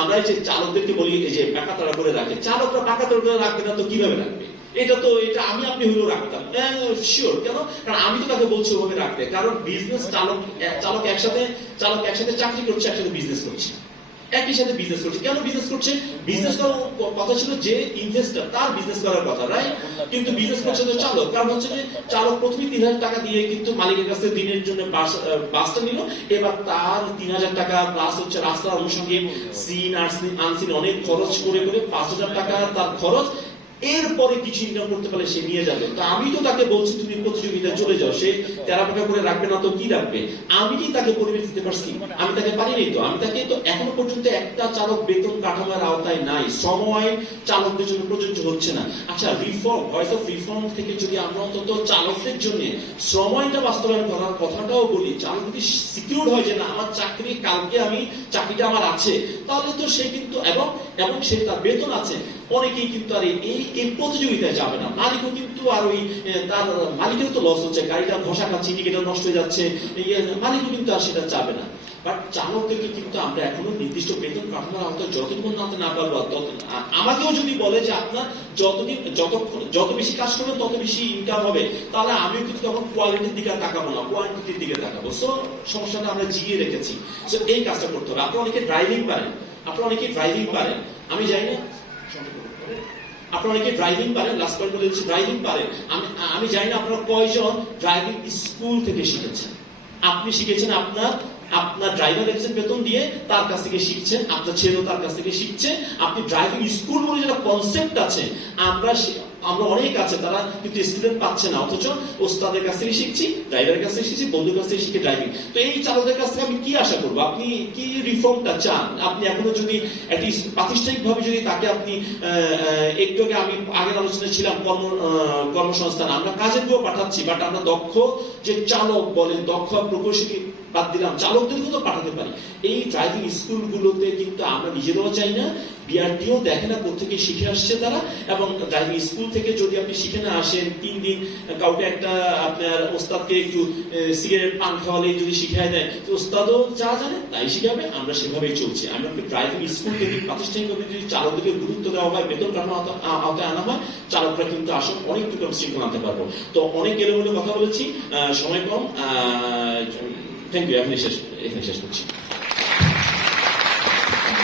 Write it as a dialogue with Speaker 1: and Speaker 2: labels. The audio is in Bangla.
Speaker 1: আমরা এই যে চালকদেরকে বলি, এই যে পাকা তারা করে রাখে, চালকরা টাকা তারা করে রাখবে না তো কীভাবে রাখবে? এটা তো, এটা আমি আপনি হলেও রাখতাম শিওর কেন? কারণ আমি তো তাকে বলছি ওভাবে রাখতে। কারণ বিজনেস চালক চালক একসাথে চালক একসাথে চাকরি করছে, একসাথে বিজনেস করছে। একই সাথে বিজনেস করছে। কেন বিজনেস করছে? বিজনেস করার কথা ছিল যে ইনভেস্টর তার বিজনেস করার কথা রাইট কিন্তু বিজনেস করছে তো চালক। কারণ হচ্ছে যে চালক প্রথমে তিন হাজার টাকা দিয়ে কিন্তু মালিকের কাছে দিনের জন্য বাসটা নিল। এবার তার তিন হাজার টাকা প্লাস হচ্ছে রাস্তার অনুষঙ্গে সিন আর আনসিন অনেক খরচ করে করে পাঁচ হাজার টাকা তার খরচ। এরপরে কিছু ইনকাম করতে পারলে সে নিয়ে যাবে? তো আমি তো তাকে বলছি, তুমি প্রতিযোগিতায় চলে যাও। সে তেরা পাকা করে রাখবে না তো কি রাখবে? আমি কি তাকে পরিবেশ দিতে পারছি? আমি তাকে পারিনি তো। আমি তাকে তো এখনও পর্যন্ত একটা চালক বেতন কাঠামোর আওতায় নাই। সময় চালকদের জন্য প্রযোজ্য হচ্ছে না। আচ্ছা রিফর্ম ভয়েস অফ রিফর্ম থেকে যদি আমরা অন্তত চালকদের জন্য সময়টা বাস্তবায়ন করার কথাটাও বলি, চালক যদি সিকিউর হয় যে না, আমার চাকরি কালকে আমি, চাকরিটা আমার আছে, তাহলে তো সে কিন্তু, এবং এবং সে তার বেতন আছে, অনেকেই কিন্তু আর এই এই প্রতিযোগিতায় যাবে না। মালিকও কিন্তু আর ওই তার মালিকেরও তো লস হচ্ছে, গাড়িটা ঘষা খাচ্ছে ইন্ডিকেটার নষ্ট হয়ে যাচ্ছে মালিকও কিন্তু আর সেটা যাবে না। বাট চালকদেরকে কিন্তু আমরা এখনও নির্দিষ্ট বেতন কাঠামোর আওতায় যতক্ষণ আনতে না পারব তত আমাকেও যদি বলে যে আপনার যতদিন, যত যত বেশি কাজ করবেন, তত বেশি ইনকাম হবে, তাহলে আমিও কিন্তু তখন কোয়ালিটির দিকে তাকাবো না কোয়ান্টিটির দিকে তাকাবো। সো সমস্যাটা আমরা জিয়ে রেখেছি। সো এই কাজটা করতে হবে। আপনারা অনেকে ড্রাইভিং পারেন। আপনারা অনেকে ড্রাইভিং পারেন। আমি জানি না আপনারা অনেকে ড্রাইভিং পারেন লাস্ট পয়েন্ট বলে দিচ্ছি ড্রাইভিং পারেন আমি আমি জানি না আপনারা কয়জন ড্রাইভিং স্কুল থেকে শিখেছেন। আপনি শিখেছেন আপনার আপনার ড্রাইভার দেখছেন বেতন দিয়ে, তার কাছ থেকে শিখছেন, আপনার ছেলেও তার কাছ থেকে শিখছে। আপনি ড্রাইভিং স্কুল বলে যেটা কনসেপ্ট আছে, আমরা আমরা অনেক আছে, তারা কিন্তু স্টুডেন্ট পাচ্ছে না, অথচ ওস্তাদের কাছ থেকে শিখছি ড্রাইভারের কাছ থেকে শিখছি, বন্ধুর কাছ থেকে শিখে ড্রাইভিং তো এই চালকদের কাছ থেকে আমি কি আশা করব? আপনি কি রিফর্মটা চান? আপনি এখনও যদি অ্যাটলিস্ট প্রাতিষ্ঠানিক ভাবে যদি তাকে আপনি একটু আগে আমি আগের আলোচনায় ছিলাম, কর্ম কর্মসংস্থান, আমরা কাজের দিয়েও পাঠাচ্ছি বাট আমরা দক্ষ যে চালক বলেন, দক্ষ প্রকৌশলী বাদ দিলাম চালকদেরকেও তো পাঠাতে পারি। এই ড্রাইভিং স্কুলগুলোতে কিন্তু আমরা নিজেরাও চাই না বিআরটিও দেখে না কোথেকে শিখে আসছে তারা, এবং ড্রাইভিং স্কুল থেকে যদি আপনি শিখে না আসেন, তিন দিন কাউকে একটা আপনার ওস্তাদকে একটু সিগারেট পান খাওয়ালে যদি শিখাই দেয়, তো ওস্তাদও যা জানে তাই শিখাবে, আমরা সেভাবেই চলছি। আমরা ড্রাইভিং স্কুল থেকে প্রাতিষ্ঠানিকভাবে যদি চালকদেরকে গুরুত্ব দেওয়া হয়, বেতন কাঠামো আওতায় আনা হয়, চালকরা কিন্তু আসলে অনেক দুটো শৃঙ্খলা আনতে পারব। তো অনেক এলোমেলো কথা বলেছি সময় কম থ্যাংক ইউ এখানে শেষ এখানে শেষ করছি।